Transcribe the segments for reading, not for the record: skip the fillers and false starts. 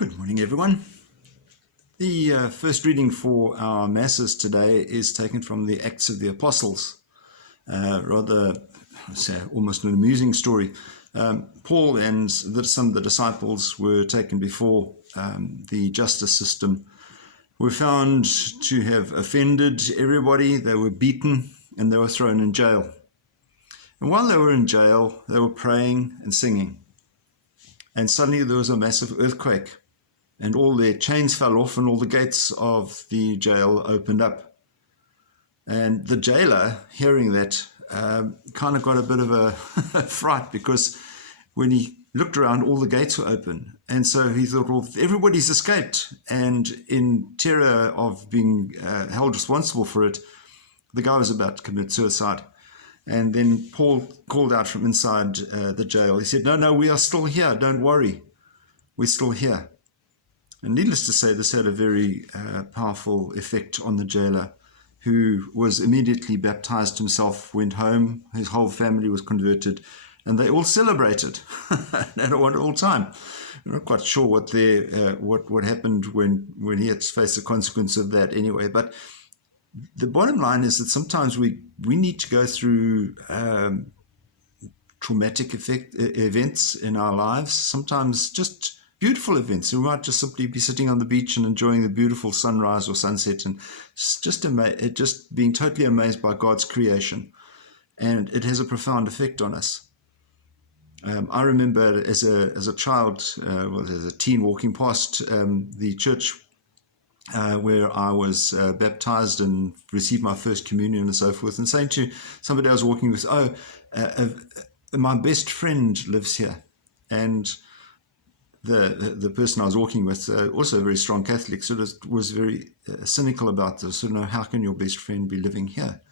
Good morning, everyone. The first reading for our Masses today is taken from the Acts of the Apostles. Rather, I'd say, almost an amusing story. Paul and some of the disciples were taken before the justice system, were found to have offended everybody. They were beaten and they were thrown in jail. And while they were in jail, they were praying and singing. And suddenly there was a massive earthquake, and all their chains fell off and all the gates of the jail opened up. And the jailer, hearing that, kind of got a bit of a fright, because when he looked around, all the gates were open. And so he thought, well, everybody's escaped. And in terror of being held responsible for it, the guy was about to commit suicide. And then Paul called out from inside the jail. He said, no, we are still here. Don't worry. We're still here. And needless to say, this had a very powerful effect on the jailer, who was immediately baptized himself, went home, his whole family was converted, and they all celebrated and had a wonderful time. I'm not quite sure what happened when he had to face the consequence of that anyway, but the bottom line is that sometimes we need to go through traumatic events in our lives, sometimes just beautiful events. We might just simply be sitting on the beach and enjoying the beautiful sunrise or sunset and just being totally amazed by God's creation. And it has a profound effect on us. I remember as a child, as a teen, walking past the church where I was baptized and received my first communion and so forth, and saying to somebody I was walking with, my best friend lives here. And the person I was walking with, also a very strong Catholic, sort of was very cynical about this. So, how can your best friend be living here?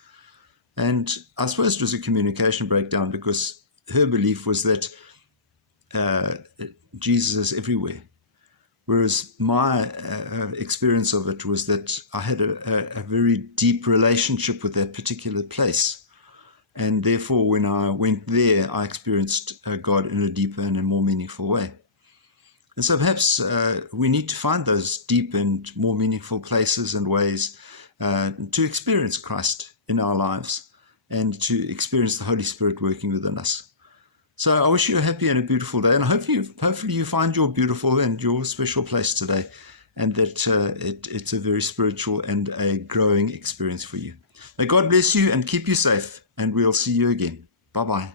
And I suppose it was a communication breakdown, because her belief was that Jesus is everywhere. Whereas my experience of it was that I had a very deep relationship with that particular place. And therefore, when I went there, I experienced God in a deeper and a more meaningful way. And so perhaps we need to find those deep and more meaningful places and ways to experience Christ in our lives and to experience the Holy Spirit working within us. So I wish you a happy and a beautiful day, and hopefully you find your beautiful and your special place today, and that it's a very spiritual and a growing experience for you. May God bless you and keep you safe, and we'll see you again. Bye-bye.